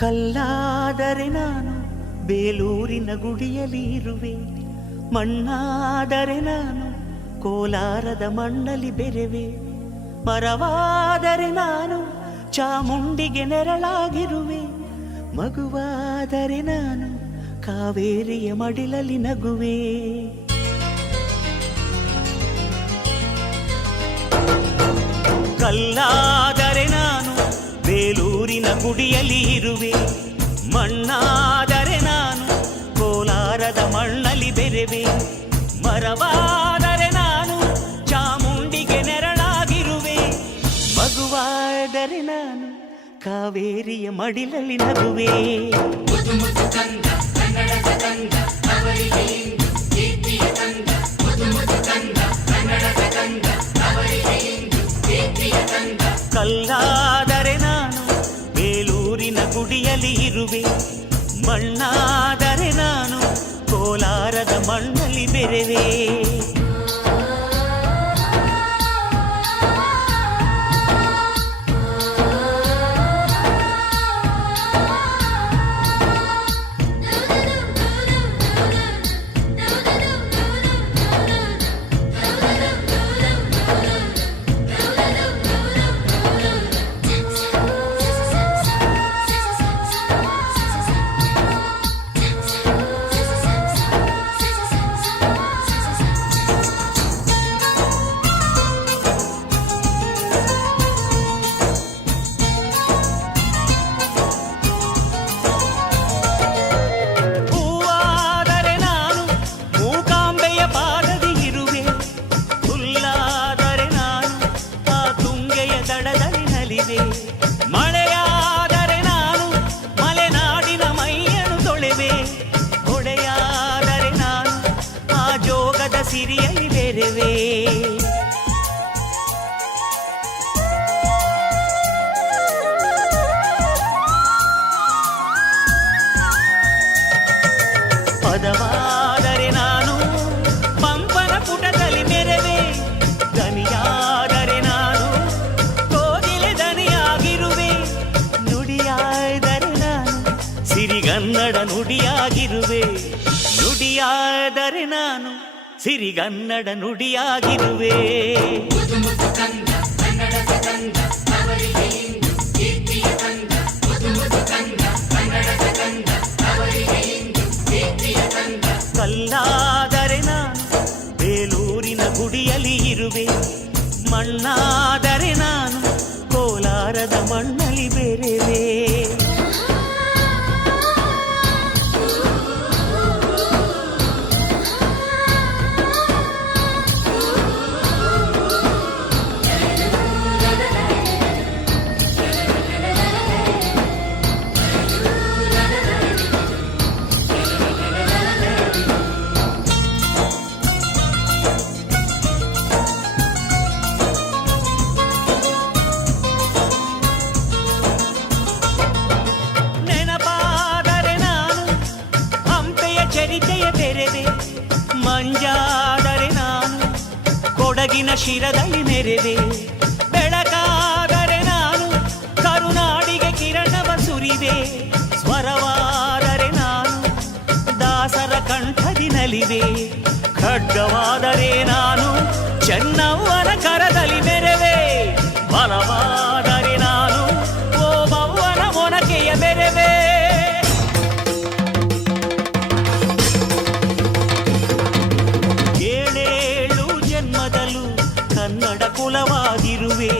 ಕಲ್ಲಾದರೆ ನಾನು ಬೇಲೂರಿನ ಗುಡಿಯಲ್ಲಿ ಇರುವೆ, ಮಣ್ಣಾದರೆ ನಾನು ಕೋಲಾರದ ಮಣ್ಣಲ್ಲಿ ಬೆರೆವೆ, ಮರವಾದರೆ ನಾನು ಚಾಮುಂಡಿಗೆ ನೆರಳಾಗಿರುವೆ, ಮಗುವಾದರೆ ನಾನು ಕಾವೇರಿಯ ಮಡಿಲಲ್ಲಿ ನಗುವೆ. ಕಲ್ಲಾದರೆ ನಾನು ಬೇಲೂರಿನ ಗುಡಿಯಲ್ಲಿ ಇರುವೆ, ಮಣ್ಣಾದರೆ ನಾನು ಕೋಲಾರದ ಮಣ್ಣಲ್ಲಿ ಬೆರೆವೆ, ಮರವಾದರೆ ನಾನು ಚಾಮುಂಡಿಗೆ ನೆರಳಾಗಿರುವೆ, ಮಗುವಾದರೆ ನಾನು ಕಾವೇರಿಯ ಮಡಿಲಲ್ಲಿ ನಗುವೆ. ಕಲ್ಲಾದರೆ ನಾನು ಬೇಲೂರಿನ ಗುಡಿಯಲ್ಲಿ ಇರುವೆ, ಮಣ್ಣಾದರೆ ನಾನು ಕೋಲಾರದ ಮಣ್ಣಲ್ಲಿ ಬೆರೆವೆ. ಮಳೆಯಾದರೆ ನಾನು ಮಲೆನಾಡಿನ ಮೈಯನ್ನು ತೊಳೆವೆ, ಹೊಳೆಯಾದರೆ ನಾನು ಆ ಜೋಗದ ಸಿರಿಯಲ್ಲಿ ಬೆರೆವೆ. ಪದವಾದರೆ ನಾನು ಪಂಪನ ಪುಟದಲ್ಲಿ ಮೆರೆವೆ, ದನಿಯಾದರೆ ನಾನು ಕೋಗಿಲೆ ದನಿಯಾಗಿರುವೆ, ನುಡಿಯಾದರೆ ನಾನು ಸಿರಿಗನ್ನಡ ನುಡಿಯಾಗಿರುವೆ, ನುಡಿಯಾದರೆ ನಾನು ಸಿರಿಗನ್ನಡ ನುಡಿಯಾಗಿರುವೆ. ಕಲ್ಲಾದರೆ ನಾನು ಬೇಲೂರಿನ ಗುಡಿಯಲ್ಲಿ ಇರುವೆ, ಮಣ್ಣಾದರೆ ನಾನು ಕೋಲಾರದ ಮಣ್ಣಲ್ಲಿ ಬೆರೆವೆ. ಚರಿತೆಯ ಬೆರೆವೆ, ಮಂಜಾದರೆ ನಾನು ಕೊಡಗಿನ ಶಿರದಲ್ಲಿ ನೆರೆವೆ, ಬೆಳಕಾದರೆ ನಾನು ಕರುನಾಡಿಗೆ ಕಿರಣವ ಸುರಿವೆ, ಸ್ವರವಾದರೆ ನಾನು ದಾಸರ ಕಂಠದಿ ನಲಿವೆ, ಖಡ್ಗವಾದರೆ ನಾನು ಚೆನ್ನವ್ವನ ಕರದಲ್ಲಿ ಮೆರೆವೆ, ಬಲವಾದರೆ ನಾನು ಓಬವ್ವನ ಮೊನಕೆಯ ಬೆರೆವೆ. ಕನ್ನಡ ಕುಲವಾಗಿರುವೆ,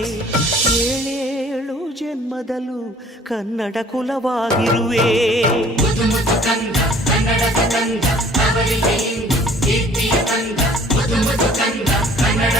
ಏಳೇಳು ಜನ್ಮದಲ್ಲೂ ಕನ್ನಡ ಕುಲವಾಗಿರುವೆ. ಕಲ್ಲಾದರೆ